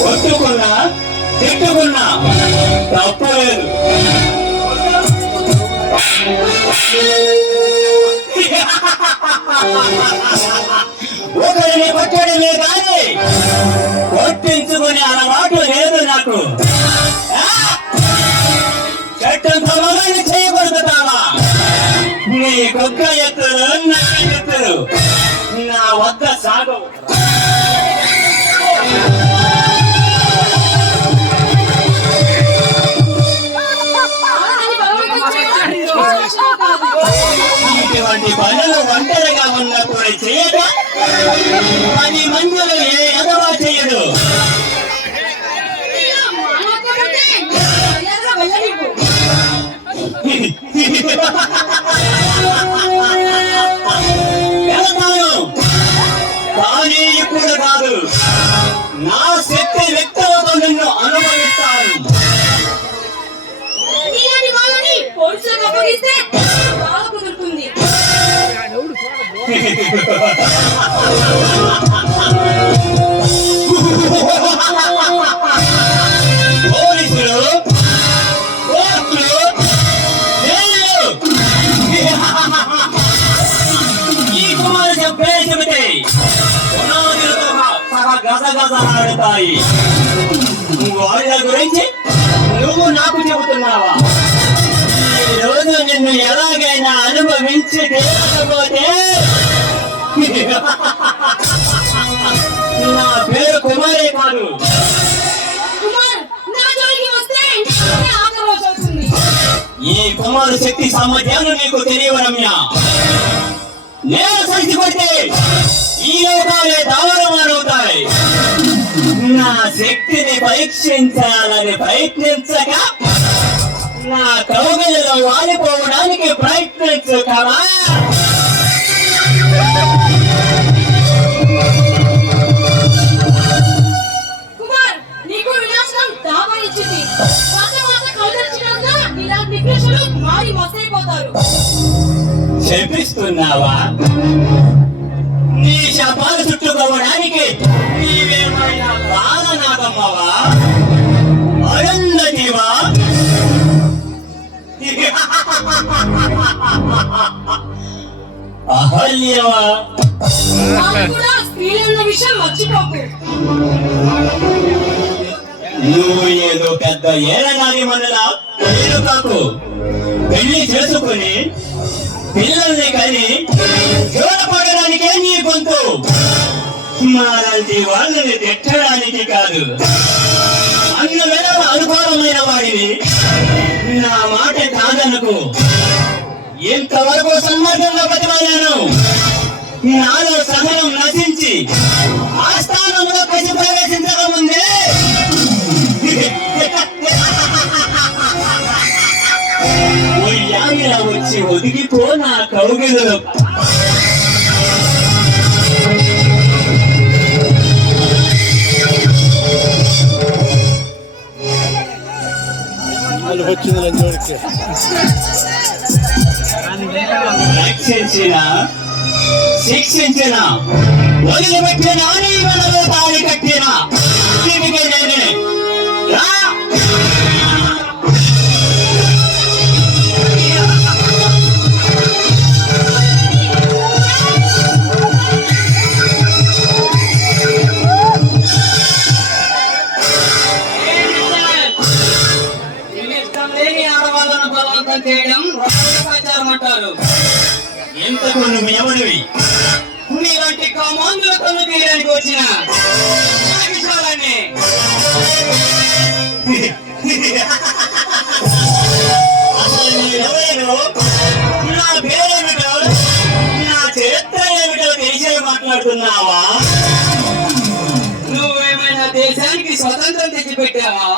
కొట్టుకున్నా తిట్టుకున్నా తప్పలేదు. ఒకరిని కొట్టడమే కానీ కొట్టించుకునే అలవాటు లేదు నాకు. చట్టం సమగాన్ని చేయకూడదు కావా? నీ కుక్క ఎత్తులు నా ఎత్తులు నా వద్ద సాగవు. ఇటువంటి పనులు ఒంటరిగా ఉన్నప్పుడు చేయక 10 మందిలో ఏ ఎదవా చేయడు. వెళ్తాను కానీ ఇప్పుడు కాదు. నా శక్తి వ్యక్తులతో నిన్ను అనుభవిస్తాను. పోలీసులు ఈ కుమారు చెప్పే చెబితే పునాదులతో సహా గజగజలాడుతాయి. వాళ్ళ గురించి నువ్వు నాకు చెబుతున్నావా? ఈ రోజు నిన్ను ఎలాగైనా అనుభవించి తీరకపోతే నా పేరు కుమారే కాదు. ఈ కుమారు శక్తి సామర్థ్యాలు నీకు తెలియవు రమ్య. నేను సరిసిపడితే ఈ లోకాలే దారుణమవుతాయి. నా శక్తిని పరీక్షించాలని ప్రయత్నించక నా కౌగిలిలో వాలిపోవడానికి ప్రయత్నించు కదా. చెప్పిస్తున్నావా? నీ శపాలు చుట్టుకోవడానికి నీవేమైనా బాలనాగమ్మవా? అరుంధతివా? అహల్యవా? నువ్వు ఏదో పెద్ద ఏలగాని మనలా నేను కాకు. పెళ్లి చేసుకుని పిల్లల్ని కని చూడపడడానికే నీ గొంతు. మాలాంటి వాళ్ళని తిట్టడానికి కాదు. అన్ని వేళ అనుకూలమైన వాడిని నా మాట కాదనుకు. ఇంతవరకు సన్మార్గంలో బతిమాలను. నాలో సహనం నశించి ఆస్థానంలో కసి ప్రవేశించక ముందే వచ్చి ఒదిగిపో నా కౌగిలలో. రక్షించిన శిక్షించిన వదిలిపెట్టిన నీ మనలో తాళి కట్టిన తిరిగి నేనే రా. చేయడం ప్రచారం అంటారు. ఎంతకు నువ్వు ఎవరివి? నీలాంటి కామాంధుల కన్ను తీయడానికి వచ్చిన అసలు నేనెవరో, నా పేరేమిటో, నా చరిత్ర ఏమిటో తెలిసే మాట్లాడుతున్నావా? నువ్వేమైనా దేశానికి స్వతంత్రం తెచ్చిపెట్టావా?